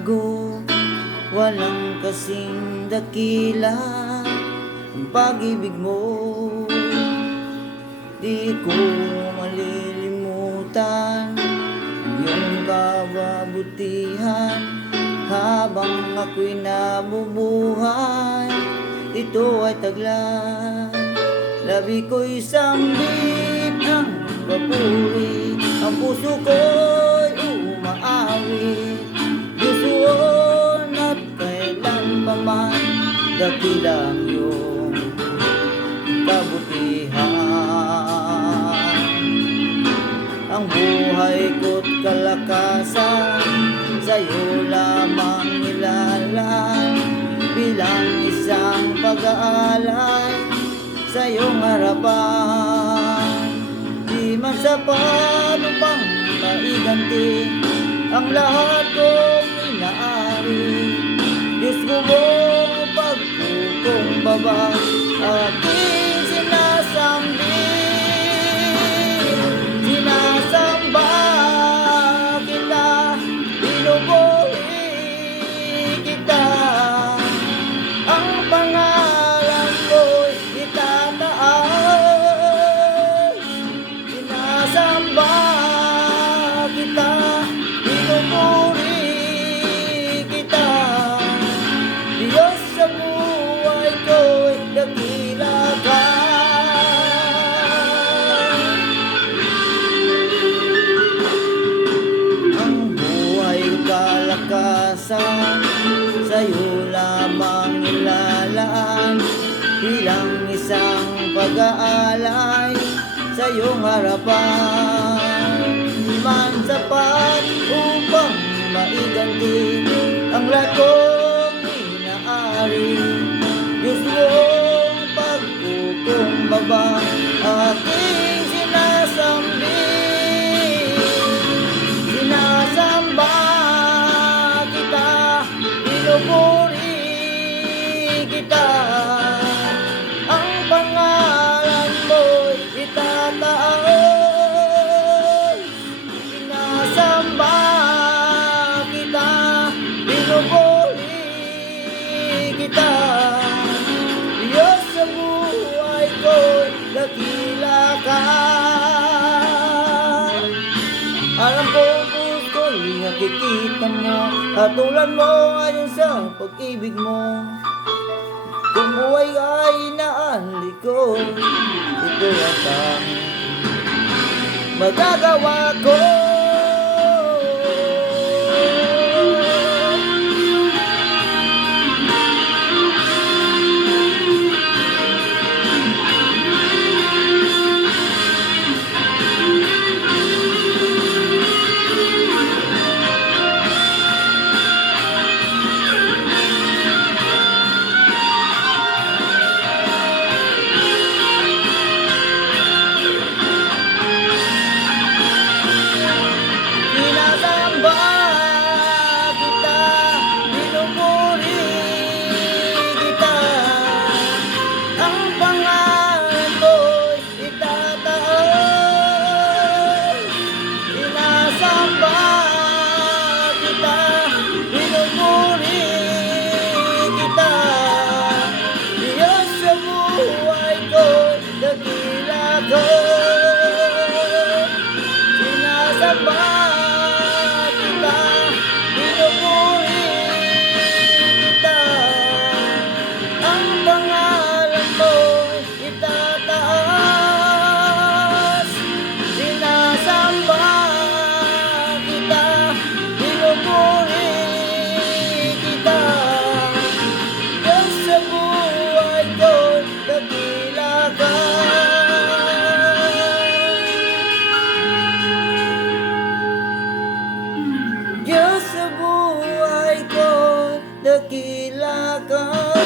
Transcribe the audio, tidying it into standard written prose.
bago, walang kasing dakila ang pag-ibig mo. Di ko malilimutan ang iyong kababutihan habang ako'y nabubuhay. Ito ay taglay, labi ko'y sambit ang papuri, ang puso ko'y umaawit. Gustuon at kailan pa man dakilang iyong kabutihan. Ang buhay ko't kalakasan sa'yo lamang nilalang, bilang isang pag-aalay sa iyong harapan. Di man sapat upang maiganti ang lahat kong inaari. Diyos ko mong pagkukumbaba, aking sinasamba kita, pinupuri kita. Ang pangalan ko'y itataas, sinasamba kita, pinupuri kita. Diyos sa buhay ko'y dakila ka. Ang buhay kalakasan sa'yo lamang nilalaan, bilang isang pag-aalay sa iyong harapan. Di man sapat upang maiganti ang lahat kong inaari. Diyos mong pagkukumbaba, aking sinasamba kita, pinupuri kita. Ang pangalan mo'y itataas, sinasamba kita, pinupuri kita. Diyos sa buhay ko'y dakila ka. Alam ko ko'y nakikita mo, hatulan mo ayon sa pag-ibig mo. Kung buhay ay inaali ko, ito ang tanging magagawa ko. Sinasamba kita, pinupuri kita. Ang pangalan mo'y itataas, sinasamba kita, pinupuri kita. Diyos sa buhay ko'y dakila ka. Diyos sa buhay ko, dakila ka.